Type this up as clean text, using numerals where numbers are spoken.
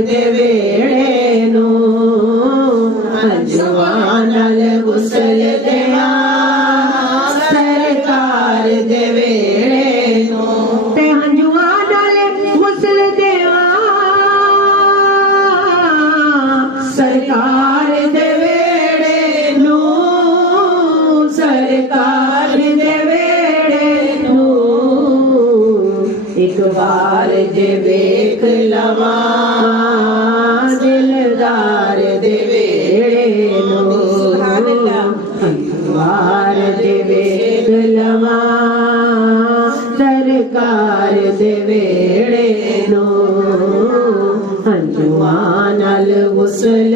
ਦੇ ਵੇੜੇ ਨੂੰ ਹੰਝੂਆਂ ਨਾਲ ਗੁਸਲਦੇ ਹਾਂ ਸਰਕਾਰ ਦੇ ਵੇੜੇ ਨੂੰ ਤੇ ਹੰਝੂਆਂ ਨਾਲ ਗੁਸਲਦੇ ਹਾਂ ਸਰਕਾਰ ਦੇ ਵੇੜੇ ਨੂੰ ਸਰਕਾਰ ਦੇ ਵੇੜੇ ਨੂੰ ਇੱਕ ਵਾਰ ਜੇ ਵੇਖ ਲਵਾਂ ਦਿਲਦਾਰ ਦੇ ਵੇੜੇ ਨੂੰ ਵਾਰ ਜੇ ਵੇਖ ਲਵਾਂ ਸਰਕਾਰ ਦੇ ਵੇੜੇ ਨੂੰ ਹੰਝੂਆਂ ਨਾਲ ਗੁਸਲ